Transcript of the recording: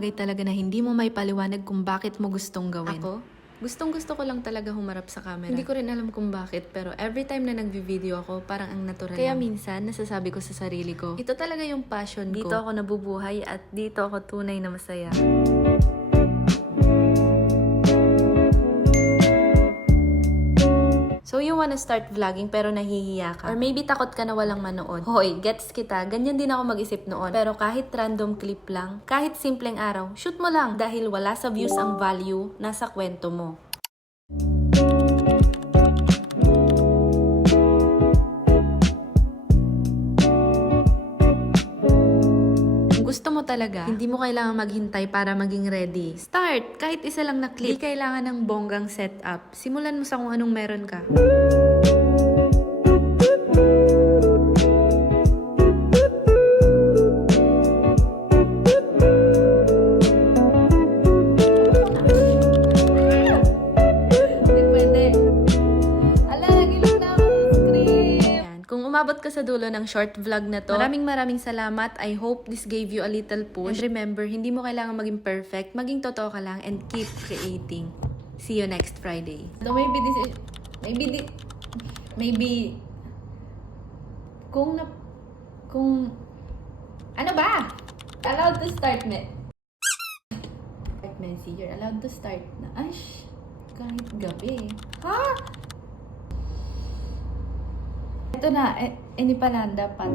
bagay talaga na hindi mo may paliwanag kung bakit mo gustong gawin. Ako? Gustong-gusto ko lang talaga humarap sa camera. Hindi ko rin alam kung bakit, pero every time na nagvi-video ako, parang ang natural Kaya minsan, nasasabi ko sa sarili ko, ito talaga yung passion ko. Dito ako nabubuhay at dito ako tunay na masaya. So you wanna start vlogging pero nahihiya ka? Or maybe takot ka na walang manood? Hoy, gets kita. Ganyan din ako mag-isip noon. Pero kahit random clip lang, kahit simpleng araw, shoot mo lang. Dahil wala sa views ang value, nasa kwento mo. Gusto mo talaga, hindi mo kailangan maghintay para maging ready. Start! Kahit isa lang na clip. Hindi kailangan ng bonggang setup. Simulan mo sa kung anong meron ka. Umabot ka sa dulo ng short vlog na to. Maraming salamat. I hope this gave you a little push. And remember, hindi mo kailangan maging perfect. Maging totoo ka lang and keep creating. See you next Friday. So maybe kung ano ba? Allowed to start Messi, you're allowed to start na. Ash, kahit gabi. Ha? Ito na, inipalanda pa.